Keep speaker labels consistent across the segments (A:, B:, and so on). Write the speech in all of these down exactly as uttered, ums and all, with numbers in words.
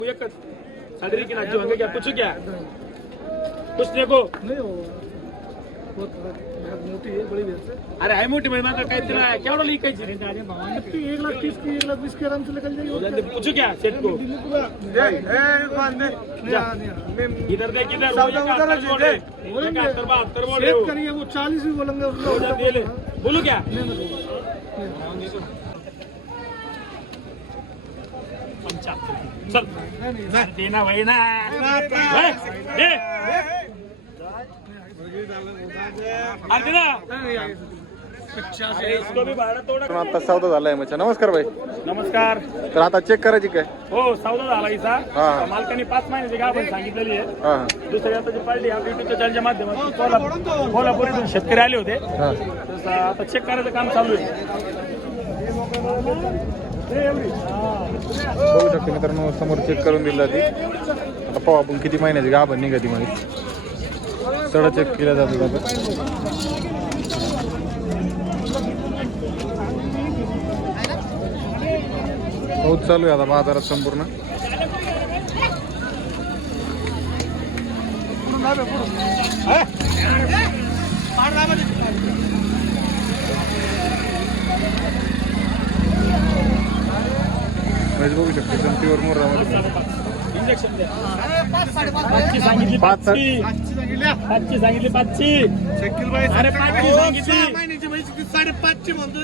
A: साड़ी की नाची होंगे क्या कुछ क्या कुछ देखो
B: नहीं हो बहुत मोटी है बड़ी भैंस है।
A: अरे है मोठी महिमा का काय तिला केवढं लिकायची
B: नक्की एक लाख तीस की एक लाख बीस के आराम से निकल जाएगी।
A: कुछ क्या सेट को इधर देख इधर बहत्तर बहत्तर बोल रहे हो
B: करिए वो चालीस भी बोलेंगे
A: बोलो क्या चल देना भाई ना दे अरे ना इसको भी भाडं थोडं
C: आता सौदा झालाय मच्छा. नमस्कार भाई.
A: नमस्कार.
C: तर आता चेक करायची काय?
A: हो सौदा झाला इसा मालकाने पाच महिन्याची गाभण सांगितलेली आहे.
C: हा
A: दुसरी आता जी पार्टी आपल्या युट्यूबच्या चॅनलच्या माध्यमातून कोल्हापूर कोल्हापूरमधून शेतकरी आले होते. आता चेक करायचं काम चालू आहे.
C: बघू शकतो मित्रांनो समोर चेक करून दिली जाते. आता पाहू आपण किती महिन्याची गाभण निघाली मध्ये सडा चेक केला जातो. पाऊस चालू आहे आता बाजारात संपूर्ण. बघू शकतो जंतीवर मोरामध्ये
A: इंजेक्शन द्या. पाचशे सांगितली पाचशे पाचशे सांगितली पाचशे अरे पाचशे सांगितली साडेपाचशे म्हणतो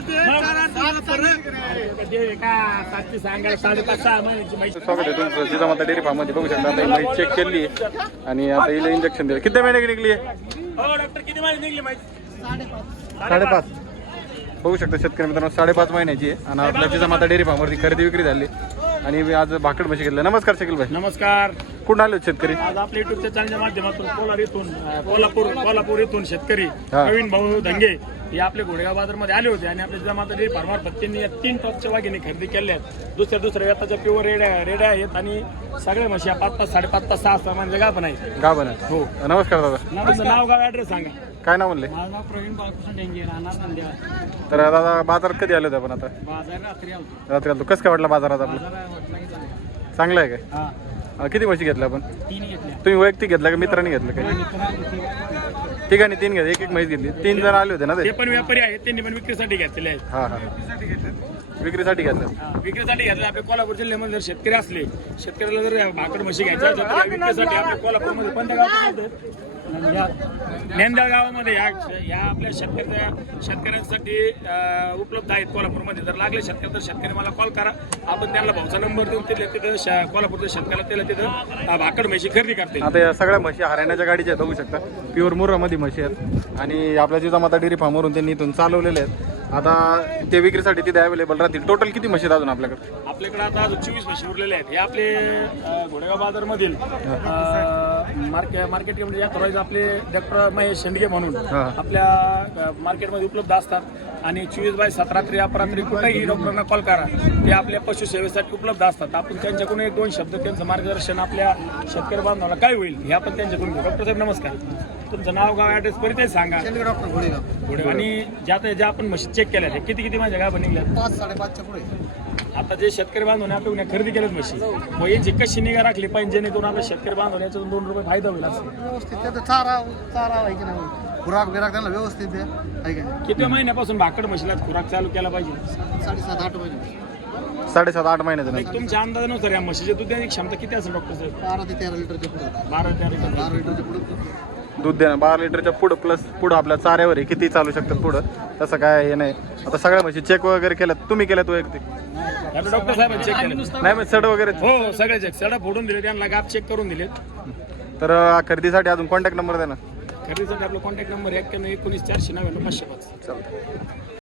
A: पाचशे सांगायला साडेपाच सहा महिन्याची
C: स्वागत आहे तुमचं जिजामाता डेअरी फार्म मध्ये. बघू शकता आता ही चेक केली आणि आता हिला इंजेक्शन दिलं. किती महिने निघली आहे?
A: हो डॉक्टर किती महिने निघली माहिती
C: साडेपाच. बघू शकता शेतकरी मित्रांनो साडेपाच महिन्याची आहे आणि आपल्या जिजामाता डेअरी फार्म वरती खरेदी विक्री झाली आणि आज भाकड म्हशी घेतलं. नमस्कार शकील भाई.
A: नमस्कार.
C: कुठून आले शेतकरी?
A: आज आपल्या युट्यूबच्या चॅनलच्या माध्यमातून कोलार इथून कोल्हापूर कोल्हापूर इथून शेतकरी प्रवीण भाऊ धंगे हे आपले घोडेगाव बाजारमध्ये आले होते आणि आपल्या जिजामाता डेअरी फार्मर पत्तींनी या तीन टॉपच्या वाघिणी खरेदी केल्या आहेत. दुसऱ्या दुसऱ्या व्यताच्या प्युअर रेड्या रेड्या आहेत आणि सगळ्या म्हशी पाच पाच साडेपाच तास सहा सहा म्हणजे गाभण आहे.
C: गाभण आहे.
A: हो.
C: नमस्कार दादा.
A: नाव नाव गाव ॲड्रेस सांगा.
C: काय नाव म्हणले?
A: माझं नाव प्रवीण बाळकृष्ण डेंगे राहणार नांदेड.
C: तर दादा बाजारात कधी आले होते आपण? आता
A: बाजार रात्री आलो.
C: रात्री आलो. कसं काय वाटलं बाजारात आपलं? चांगलं आहे काय?
A: हा
C: किती म्हशी घेतल्या आपण?
A: तीन घेतल्या.
C: तुम्ही वैयक्तिक घेतला का मित्रांनी घेतलं काय? ठिकाणी तीन घेतले. एक एक म्हैस घेतली. तीन जण आले होते ना ते?
A: ते पण व्यापारी आहेत त्यांनी पण विक्रीसाठी घेतलेले आहेत.
C: हा हा विक्रीसाठी घेतलं.
A: विक्रीसाठी घेतले. आपल्या कोल्हापूर जिल्ह्यामध्ये जर शेतकरी असले शेतकऱ्याला जर भाकड म्हशी घ्यायच्या तर विक्रीसाठी आपल्या कोल्हापूरमध्ये कोणत्या गावात नेंदळ गावामध्ये या या आपल्या शेतकऱ्या शेतकऱ्यांसाठी उपलब्ध आहेत कोल्हापूरमध्ये. जर लागले शेतकरी तर शेतकरी मला कॉल करा. आपण त्यांना भाऊचा नंबर देऊन तिथे तिथं कोल्हापूरच्या शेतकऱ्याला त्याला तिथं भाकड म्हशी खरेदी करते.
C: आता या सगळ्या म्हशी हरियाणाच्या गाडीच्या आहेत. बघू शकता प्युअर मुर्रामध्ये म्हशी आहेत आणि आपल्या जिजामाता डेअरी फार्मवरून त्यांनी इथून चालवलेले आहेत. आता ते विक्रीसाठी तिथे अवेलेबल राहतील. टोटल किती म्हशी अजून आपल्याकडे?
A: आपल्याकडे आता अजून चोवीस म्हशी उरलेले आहेत. हे आपले घोडेगाव बाजारमधील मार्केट मार्केट कमिटी या थोरायचे आपले डॉक्टर महेश शेंडगे म्हणून आपल्या मार्केटमध्ये उपलब्ध असतात आणि चोवीस बाय सात रात्री अपरात्री कुठेही डॉक्टरांना कॉल करा. ते आपल्या पशुसेवेसाठी उपलब्ध असतात. आपण त्यांच्याकडून एक दोन शब्द त्यांचं मार्गदर्शन आपल्या शेतकरी बांधवाला काय होईल हे आपण त्यांच्याकडून घेऊ. डॉक्टर साहेब नमस्कार. तुमचं नाव गाव ॲड्रेस परिचय सांगा.
B: डॉक्टर घोडेगाव
A: घोडेगाव. आणि ज्या ज्या आपण म्हशी चेक केल्या ते किती किती माझ्या गाभण निघल्या?
B: पाच साडेपाचच्या पुढे.
A: आता जे शेतकरी बांधवाने आपल्या खरेदी केल्यात म्हशी मग यांची कशी निगा राखली पाहिजे जेणेकरून आपल्या शेतकरी बांधवाने याच्यातून दोन रुपये फायदा होईल असं
B: व्यवस्थित त्याचा चारा चारा आहे की नाही खुराक बिराक त्यांना व्यवस्थित आहे की नाही.
A: किती महिन्यापासून भाकड म्हशीला खुराक चालू केला पाहिजे?
B: साडेसात आठ महिने.
C: साडेसात आठ महिन्याचं.
A: एक तुमच्या अंदाजानुसार या म्हशीच्या दुधाची क्षमता किती असेल डॉक्टर साहेब?
B: बारा ते तेरा लिटरच्या पुढे.
A: बारा तेरा लिटर.
B: बारा लिटरच्या पुढे
C: दूध देणं बारा लिटरच्या पुढं प्लस पुढं आपल्या चाऱ्यावर आहे किती चालू शकतात पुढं तसं काय हे नाही. आता सगळ्या म्हशी चेक वगैरे केल्यात तुम्ही केल्यात वैयक्तिक?
A: डॉक्टर साहेब चेक केलं
C: नाही मग सड वगैरे?
A: हो सगळे चेक सडा फोडून दिले त्यांना गाप चेक करून दिलेत.
C: तर खरेदीसाठी अजून कॉन्टॅक्ट नंबर द्या ना.
A: खरेदीसाठी आपला कॉन्टॅक्ट नंबर एक्क्याण्णव एकोणीस चारशे नव्याण्णव पाचशे पाच.
C: चालतं.